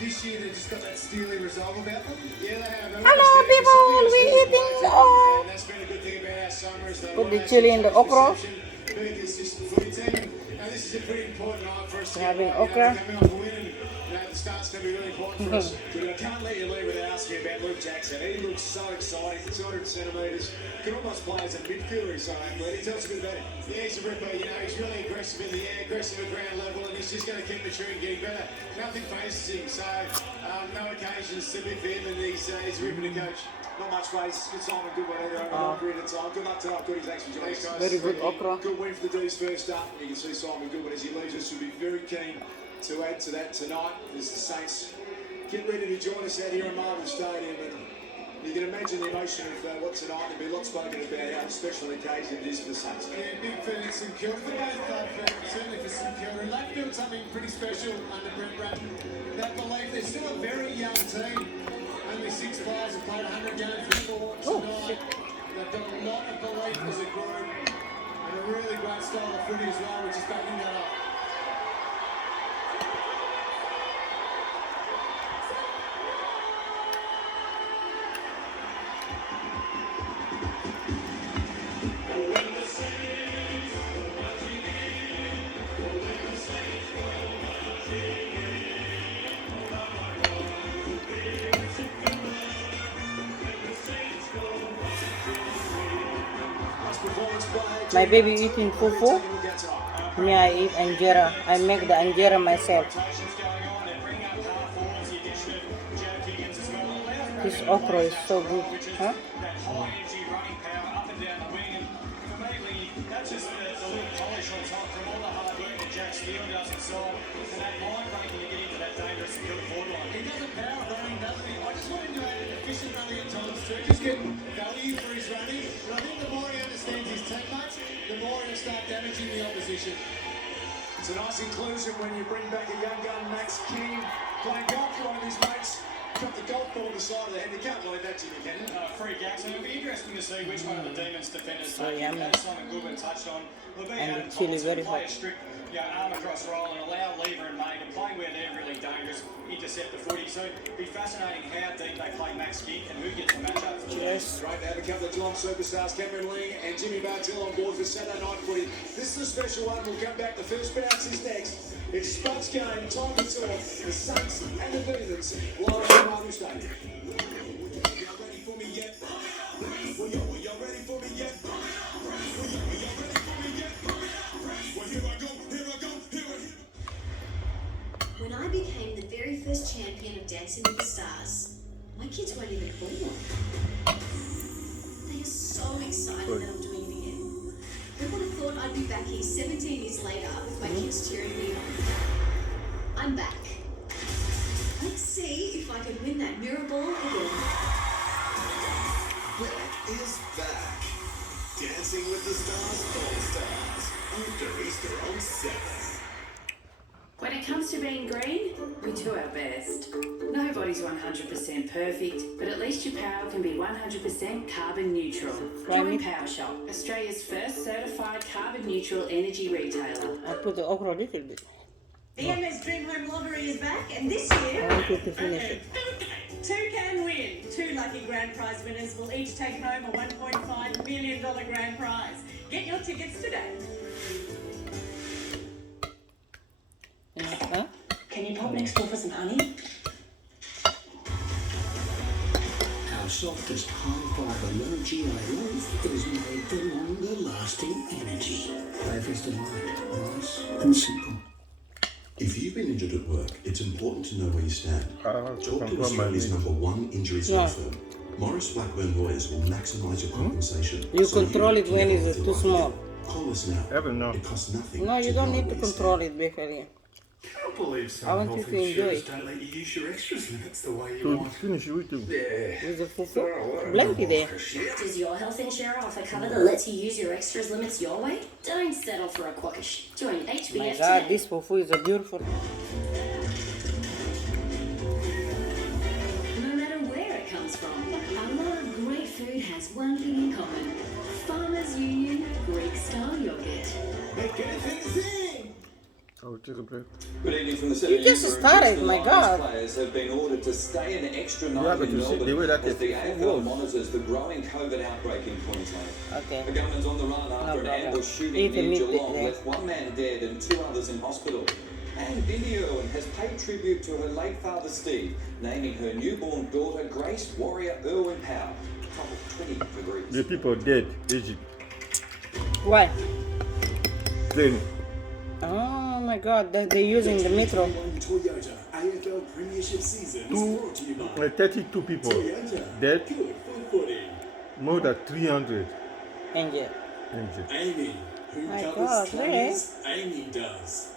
this year they just got that steely resolve about them. Yeah, they have. Hello people, we're eating And that's been a good thing about our summer is they put the chili in the okra. Very consistent footy team. Now this is a pretty important night for us to Having get, okra. coming off a win and the start's going to be really important for us. But I can't let you leave without asking about Luke Jackson. He looks so exciting, 200 centimetres. Can almost play as a midfielder, he's so athletic. Tell us a bit about him. Yeah, he's a ripper, he's really aggressive in the air, aggressive at ground level, and he's just going to keep maturing, getting better. Nothing phases him, so no occasions to be him, and he's a ripper to coach. Not much pace, good time and good one either over a long period of time. Good luck tonight, good thanks for joining us, guys. Very good okra. Good win for the D's first up. You can see Simon Goodwin as he leaves us will be very keen to add to that tonight as the Saints get ready to join us out here in Marvel Stadium. And you can imagine the emotion of what tonight, there'll be a lot spoken about how special an occasion it is for the Saints. Yeah, big for St Kilda, for both clubs, but certainly for St Kilda. And they've built something pretty special under Brent Rutten. That belief, they're still a very young team. Only 6 players have played 100 games before tonight. They've got a lot of belief as a group and a really great style of footy as well, which is backing that up. My baby eating fufu. Me, I eat anjera. I make the anjera myself. This okra is so good, huh? He's getting value for his running, but I think the more he understands his teammates, the more he'll start damaging the opposition. It's a nice inclusion when you bring back a young gun, Max King, playing golf with his mates. Got the golf ball on the side of the head. You can't believe that, Jimmy, can you? Free gaps. And it'll be interesting to see which one of the Demons defenders So take. yummy. As Simon Goodwin touched on, we'll be And able the to chili very play a hot. strict arm across roll and allow Lever and May to play where they're really dangerous, intercept the footy. So it'll be fascinating how deep they play Max King and who gets the matchup for the Yes. Great to have a couple of Geelong superstars, Cameron Ling and Jimmy Bartell on board for Saturday night footy. This is a special one. We'll come back. The first bounce is next. It's Spuds game. Time to talk. The Saints and the Demons live from Marvel Stadium. Y'all ready for me yet? Y'all ready for me yet? When I became the very first champion of Dancing with the Stars, my kids weren't even born. They are so excited that I'm doing it again. Who would have thought I'd be back here 17 years later with my kids cheering me on? I'm back. Let's see if I can win that mirror ball again. Beck is back. Dancing with the Stars All Stars. After Easter on 7. When it comes to being green, we do our best. Nobody's 100% perfect, but at least your power can be 100% carbon neutral. Join Power Shop, Australia's first certified carbon neutral energy retailer. I put the okra a little bit. The MS Dream Home Lottery is back, and this I year, want you to finish it. 2 can win. 2 lucky grand prize winners will each take home a $1.5 million grand prize. Get your tickets today. Huh? Can you pop next door for some honey? Our softest high-fiber low GI loaf is made for longer-lasting energy. Flavours delight, nice and simple. If you've been injured at work, it's important to know where you stand. Talk to Australia's #1 injuries law firm. Morris Blackburn Lawyers will maximise your compensation. You so control it can when get it's on with too your life small. again. Call us now. It costs nothing. No, you don't know need to where you control stand. it, Beverly. I can't believe I some want you health to enjoy insurers it. don't let you use your extras limits the way you want. Finish eating. Yeah. With the fufu. Plenty there. Does your health insurer offer cover that lets you use your extras limits your way? Don't settle for a quackish. Join HBF My today. God, this fufu is a beautiful. No matter where it comes from, a lot of great food has one thing in common. Farmers Union Greek style yogurt. Make anything sing! Oh, Good evening from the You just started, the my Lions God. Players have been ordered to stay an extra night but in you see, the way Melbourne that as the is AFL full. monitors the growing COVID outbreak in Queensland. Okay. The government's on the run after an problem. ambush shooting Eat the near meat Geelong there. left one man dead and 2 others in hospital. And Bindi Irwin has paid tribute to her late father Steve, naming her newborn daughter Grace Warrior Irwin Power. Top of 20 degrees. The people dead, Egypt. Why? Then Oh my God, they're using the metro. Toyota AFL Premiership season is brought to you by 32 people Toyota. dead, Good for footy. more than 300 Angel. injured. Amy, who My covers God, players, Amy does.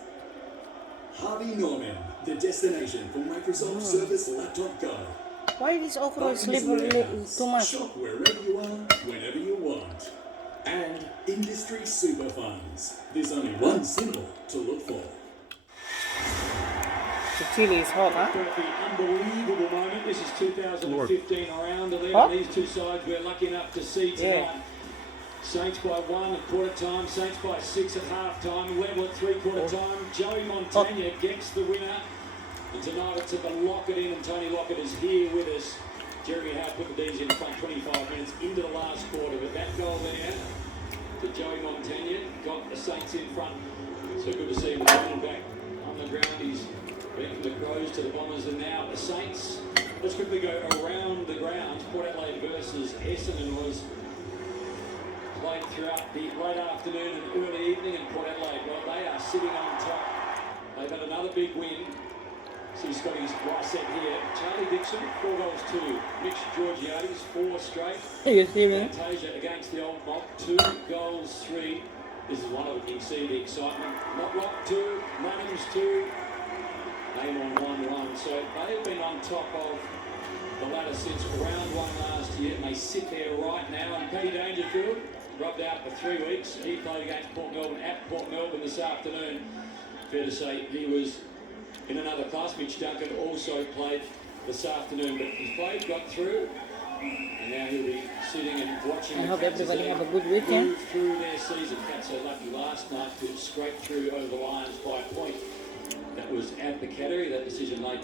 Harvey Norman, the destination for Microsoft Surface Laptop Go. Why this okra sleep too much? Shop wherever you are, whenever you want. And industry super funds. There's only one symbol to look for. The chili is hot, huh? The unbelievable moment. This is 2015 around 11. Huh? These two sides we're lucky enough to see tonight. Yeah. Saints by 1 at quarter time, Saints by 6 at half time, level at 3/4 time. Joey Montagna gets the winner. And tonight it's at the Lockett in, and Tony Lockett is here with us. Jeremy Howe put the D's in front 25 minutes into the last quarter, but that goal there to Joey Montagna got the Saints in front. So good to see him running back on the ground. He's been from the Crows to the Bombers, and now the Saints. Let's quickly go around the grounds. Port Adelaide versus Essendon was played throughout the late afternoon and early evening in Port Adelaide. Well, they are sitting on top. They've had another big win. See Scotty's right set here. Charlie Dixon, 4 goals, 2. Mitch Georgiades, 4 straight. You see me? Fantasia against the old mob, 2 goals, 3. This is one of them. You can see the excitement. Lock 2, Lanhams 2. Namon 1-1. So they've been on top of the ladder since round 1 last year, and they sit there right now. And Paddy Dangerfield, rubbed out for 3 weeks. He played against Port Melbourne at Port Melbourne this afternoon. Fair to say he was in another class. Mitch Duncan also played this afternoon, but he played, got through, and now he'll be sitting and watching. I the hope Cats as everybody they have a good weekend. move through their season. Cats so lucky last night to scrape through over the Lions by a point. That was at the Cattery. That decision late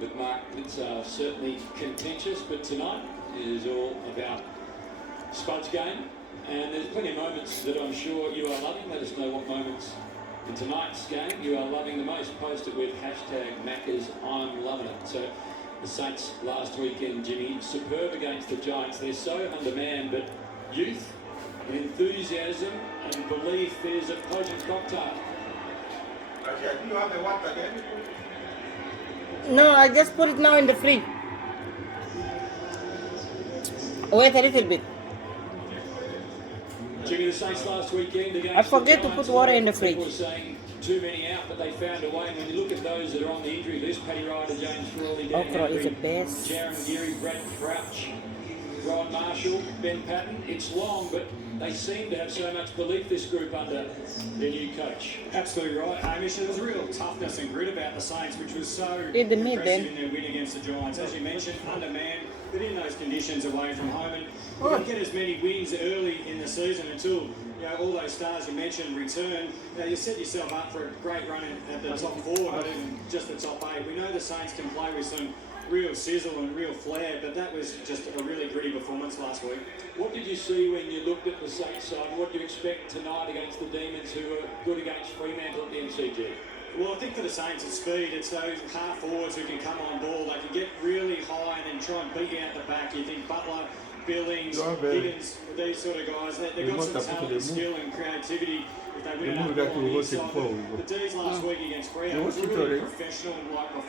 with Mark Blitzer certainly contentious, but tonight it is all about Spud's game. And there's plenty of moments that I'm sure you are loving. Let us know what moments in tonight's game you are loving the most. Post it with #Maccas. I'm loving it. So the Saints last weekend, Jimmy, superb against the Giants. They're so undermanned, but youth and enthusiasm and belief is a potent cocktail. Do you have a what again? No, I just put it now in the fridge. Wait a little bit. Jimmy, the Saints last weekend against I forget the to Giants, put water in the people fridge. were saying too many out, but they found a way. And when you look at those that are on the injury list, Paddy Ryder, James Frawley, Dan Okra is the Henry, best. Jaron Geary, Brad Crouch, Ryan Marshall, Ben Patton. It's long, but they seem to have so much belief, this group, under their new coach. Absolutely right, Hamish. There was real toughness and grit about the Saints, which was so Eat the meat, impressive then. in their win against the Giants. As you mentioned, undermanned, but in those conditions away from home. And you don't get as many wins early in the season until all those stars you mentioned return. You set yourself up for a great run at the top 4, not even just the top 8. We know the Saints can play with some real sizzle and real flair, but that was just a really gritty performance last week. What did you see when you looked at the Saints side? What do you expect tonight against the Demons, who were good against Fremantle at the MCG? Well, I think for the Saints, it's speed. It's those half forwards who can come on ball. They can get really high and then try and beat you out the back. You think Butler, Billings, Higgins, these sort of guys, they've got some talent and skill and creativity. If they win enough ball on the inside. The D's last week against Fremantle was really professional, like